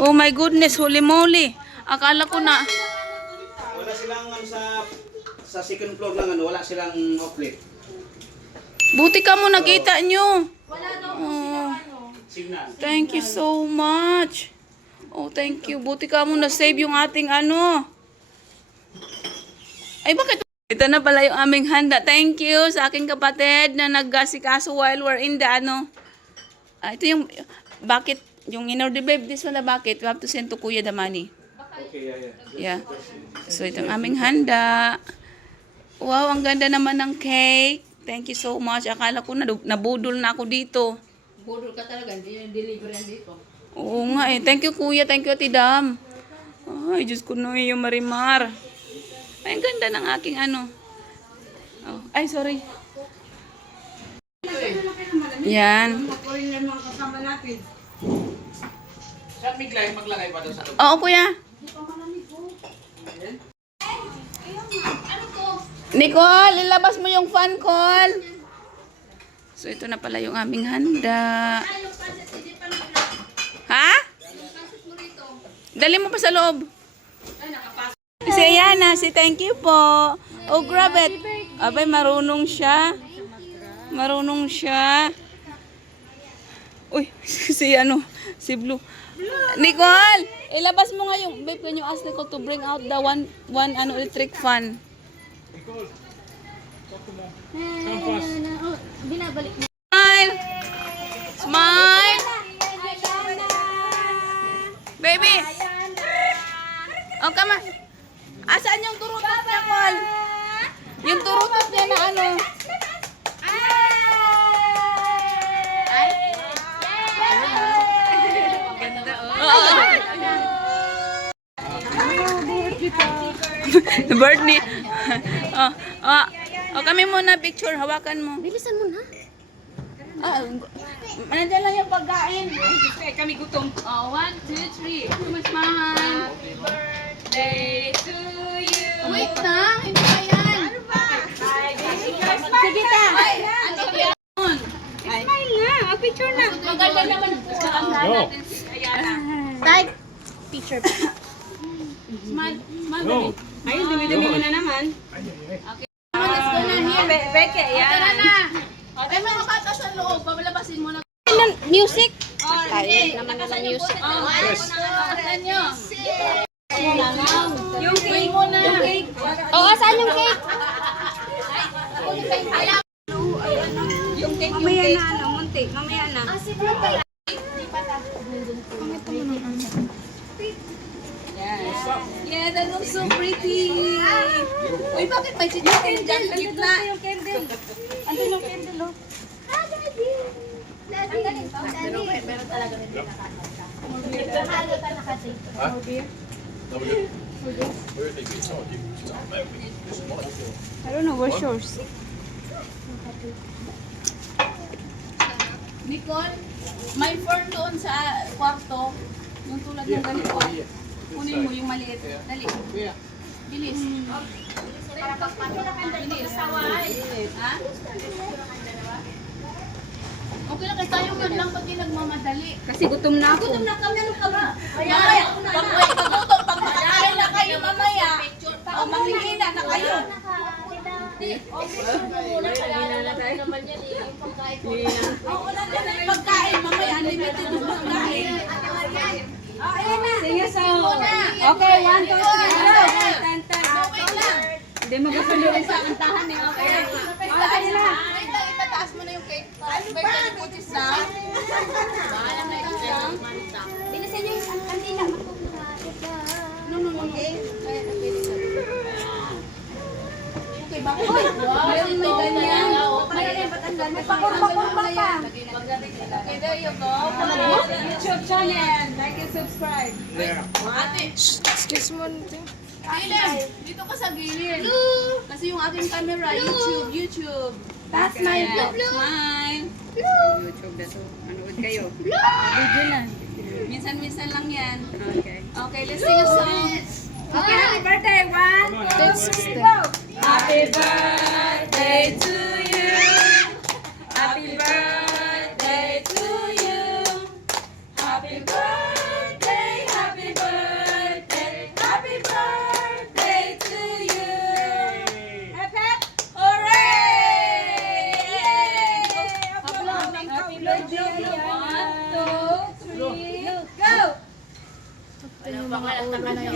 Oh my goodness, holy moly. Akala ko na. Wala silang sa second floor lang wala silang outlet. Buti ka mo nakita nyo. Wala daw Oh, Signal. thank you so much. Oh, thank you. Buti ka mo na-save yung ating ano. Ay, bakit? Ito na pala yung aming handa. Thank you sa aking kapatid na naggasikaso while we're in the ano. Ito yung bucket. Yung in-order babe, this one the bucket. We have to send to Kuya the money. Okay, Yeah. So, itong aming handa. Wow, ang ganda naman ng cake. Thank you so much. Akala ko nabudol na ako dito. budol ka talaga, hindi yung delivery yan dito. Oo nga eh. Thank you Kuya. Thank you Ate Dam. Ay, Diyos ko no, yung Marimar. Ay, ang ganda ng aking ano. Oh, ay, sorry. Yan. Saan bigla maglagay pa doon sa loob? Oo, Kuya. Nicole, ilabas mo yung fan call. So, ito na pala yung aming handa. Ha? Dali mo pa sa loob. Si Ayana, si thank you po. Oh, grab it. Abay, marunong siya. Marunong siya. Uy, si ano, si Blue. Nicole, ilabas mo nga yung, babe, can you ask Nicole to bring out the one electric fan? Binabalik mo. Smile! Smile! Baby! Oh, come on. Asaan yung turutot niya, Col? Yung turutot niya na ano? Birthday. Kami muna picture. Hawakan mo. Bilisan mo na. Nandiyan lang yung pagkain. Kami gutom. 1, 2, 3. Smile. Happy birthday to you. Wait na. Hindi pa yan. Ano ba? Sige ta. Ano yan? Smile na. Picture na. Maganda naman po. Natin si Ayana. Type. Picture. Smile. Smile. Ayun, dumi-dumi mo na naman. Okay. Let's go na here. Beke, yan. Tara na. Ay, mga bata sa loob. Pabalabasin mo na. Music? Oh, hindi. Nakasan yung music. Asan nyo? Yung cake mo na. Oo, saan yung cake? Yung cake, yung Mamaya cake. na, ano, munti. Mamaya na. Yeah, that looks so pretty. Uy, bakit may chichakin dyan sa gitna? Yung candle. Andun yung candle, oh. Meron talaga rin nakakata. I don't know, where's yours? Nicole, may fern doon sa kwarto. Yung tulad ng ganito. Kunin mo yung maliit. Dali. Bilis. Bilis. Ha? Okay lang, tayo man lang pag nagmamadali. Kasi gutom na ako. Gutom na kami, ano ka ba? Mamaya, pag-gutom, pag makain na kayo mamaya, o manghihina na kayo. Oo, nandiyan na yung pagkain, mamaya, unlimited yung pagkain. Sige, so. Okay, 1, 2, 3, 4, 5, 10, 10. Hindi magkasundo rin sa kantahan ni okay. Okay na. Wait lang, itataas mo na yung cake. May kalimutis na. Bahala na ito siya. Bilisan niyo yung kandila. No. Okay. Okay, bakit? Meron may ganyan. May pakurpa-kurpa pa. Okay, there you go. YouTube channel. Like and subscribe. Ate, Excuse me. Dylan, dito ka sa gilid. Kasi yung aking camera, YouTube. That's my vlog. Smile. YouTube na to. Manood kayo. Video lang. Minsan-minsan lang yan. Okay. Okay, let's sing a song. Okay, happy birthday. 1, 2, 3, go. Happy birthday to you. Happy birthday to you. Happy birthday, natin yung mga ulo na yun.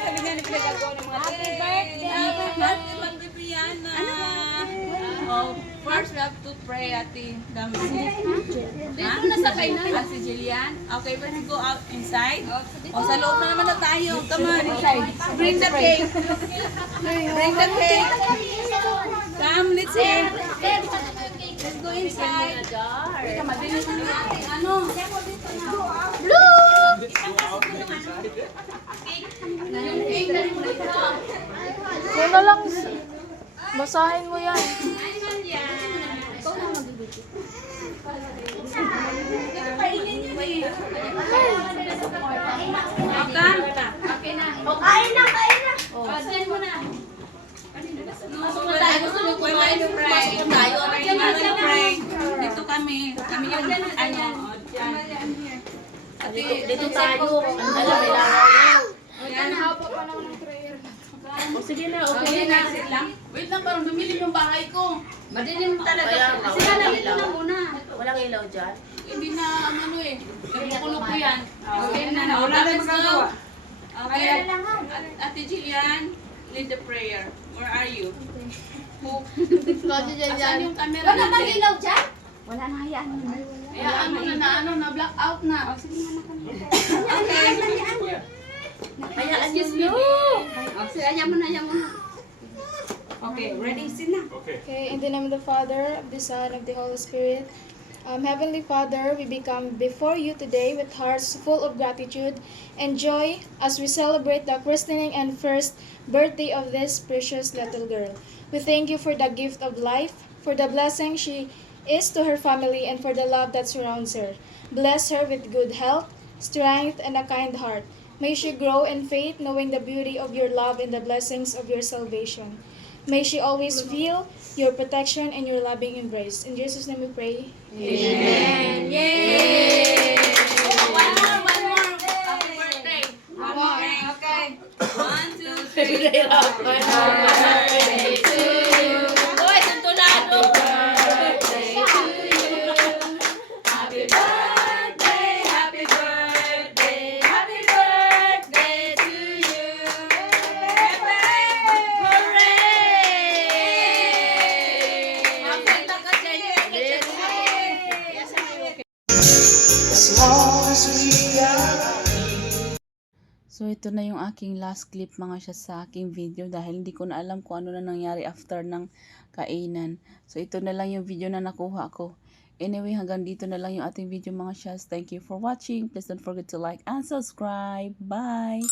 Sabi nga na pinagagawa ng mga Happy birthday! Happy birthday, Mami Brianna! Oh, first we have to pray, Ate. Dami. Dito na sa kainan. Si Jillian. Okay, let's go out inside. O, sa loob na naman na tayo. Come on, inside. Bring the cake. Bring the cake. Come, let's eat. Let's go inside. Teka, madilis na natin. Ano? Kung na lang, basahin mo yan. Okay na. Kain na, kain na. Send mo na. Pasok na tayo. Gusto mo kumain yung pray. Pasok na tayo. Pray. Dito kami. Kami yung ano. Dito tayo. Ang dala may larawan. Ayan. Sige na, okay na. Wait lang, parang bumili yung bahay ko. Madilim talaga. Sige na, dito na muna. Walang ilaw dyan? Hindi na, ano eh. Nakukulo ko yan. Okay na, wala na magagawa. Okay. Ate Jillian, lead the prayer. Where are you? Asan yung camera Wala bang natin? ilaw dyan? Wala na, hayaan mo na. Ano na, black out na. Excuse me. Sige, hayaan mo na, hayaan mo na. Okay, ready? Sina. Okay, in the name of the Father, of the Son, of the Holy Spirit. Heavenly Father, we become before you today with hearts full of gratitude and joy as we celebrate the christening and first birthday of this precious little girl. We thank you for the gift of life, for the blessing she is to her family, and for the love that surrounds her. Bless her with good health, strength, and a kind heart. May she grow in faith, knowing the beauty of your love and the blessings of your salvation. May she always feel your protection and your loving embrace. In Jesus' name we pray. Amen. Yay! One more. Happy birthday. One more. Okay. 1, 2, 3. Happy birthday to you. Hoy, tuntulado. Birthday to you. Happy birthday, happy birthday, happy birthday to you. Hooray! Happy birthday. So ito na yung aking last clip mga siya sa aking video dahil hindi ko na alam kung ano na nangyari after ng kainan. So ito na lang yung video na nakuha ko. Anyway, hanggang dito na lang yung ating video mga siya. Thank you for watching. Please don't forget to like and subscribe. Bye!